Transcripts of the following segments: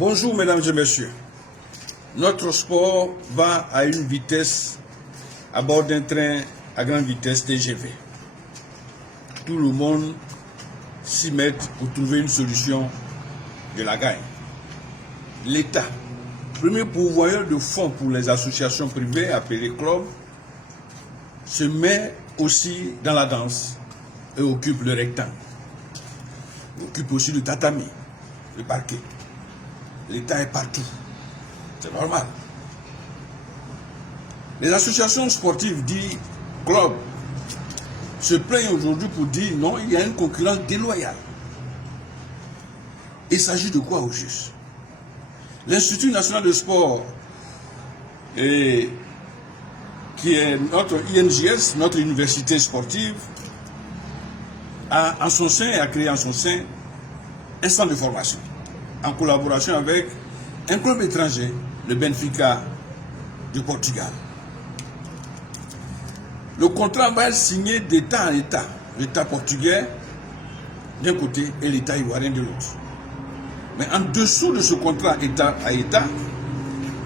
Bonjour mesdames et messieurs. Notre sport va à une vitesse à bord d'un train à grande vitesse TGV. Tout le monde s'y met pour trouver une solution de la gagne. L'État, premier pourvoyeur de fonds pour les associations privées appelées clubs, se met aussi dans la danse et occupe le rectangle. Il occupe aussi le tatami, le parquet. L'État est partout. C'est normal. Les associations sportives dites clubs se plaignent aujourd'hui pour dire non, il y a une concurrence déloyale. Il s'agit de quoi au juste? L'Institut national de sport, qui est notre INJS, notre université sportive, a en son sein et a créé en son sein un centre de formation en collaboration avec un club étranger, le Benfica du Portugal. Le contrat va être signé d'État en État, l'État portugais d'un côté et l'État ivoirien de l'autre. Mais en dessous de ce contrat État à État,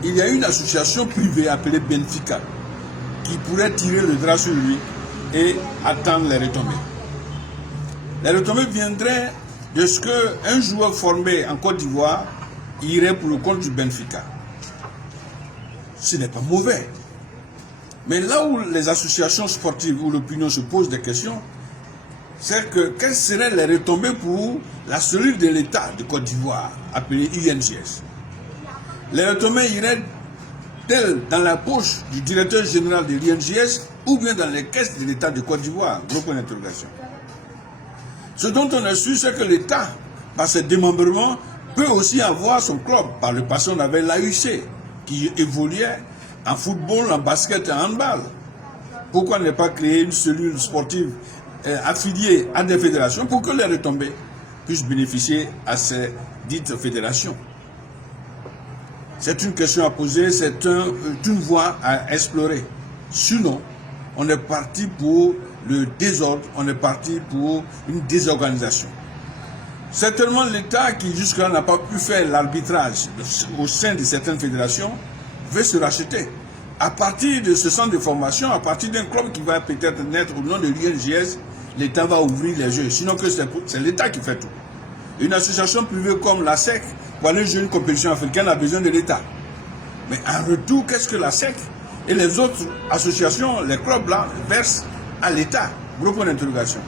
il y a une association privée appelée Benfica qui pourrait tirer le drap sur lui et attendre les retombées. Les retombées viendraient de ce qu'un joueur formé en Côte d'Ivoire irait pour le compte du Benfica. Ce n'est pas mauvais. Mais là où les associations sportives ou l'opinion se posent des questions, c'est que quelles seraient les retombées pour la cellule de l'État de Côte d'Ivoire, appelée INJS. Les retombées iraient-elles dans la poche du directeur général de l'INJS ou bien dans les caisses de l'État de Côte d'Ivoire? Gros point d'interrogation. Ce dont on est sûr, c'est que l'État, par ses démembrements, peut aussi avoir son club. Par le passé, on avait l'AUC, qui évoluait en football, en basket et en handball. Pourquoi ne pas créer une cellule sportive affiliée à des fédérations pour que les retombées puissent bénéficier à ces dites fédérations? C'est une question à poser, c'est une voie à explorer. Sinon, on est parti pour le désordre, on est parti pour une désorganisation. Certainement l'État qui jusque-là n'a pas pu faire l'arbitrage au sein de certaines fédérations veut se racheter. À partir de ce centre de formation, à partir d'un club qui va peut-être naître au nom de l'INJS, l'État va ouvrir les jeux. Sinon que c'est l'État qui fait tout. Une association privée comme la SEC, pour aller jouer une compétition africaine, a besoin de l'État. Mais en retour, qu'est-ce que la SEC et les autres associations, les clubs là, versent à l'État? Gros point d'interrogation.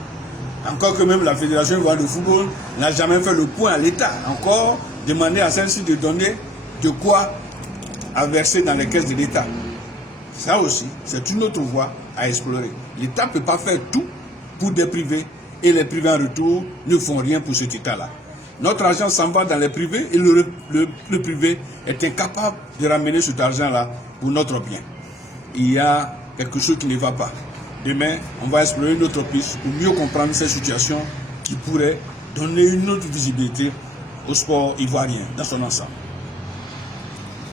Encore que même la Fédération ivoirienne de football n'a jamais fait le point à l'État. Encore demander à celle-ci de donner de quoi à verser dans les caisses de l'État. Ça aussi, c'est une autre voie à explorer. L'État ne peut pas faire tout pour des privés et les privés en retour ne font rien pour cet État-là. Notre argent s'en va dans les privés et le privé est incapable de ramener cet argent-là pour notre bien. Il y a quelque chose qui ne va pas. Demain, on va explorer une autre piste pour mieux comprendre ces situations qui pourraient donner une autre visibilité au sport ivoirien dans son ensemble.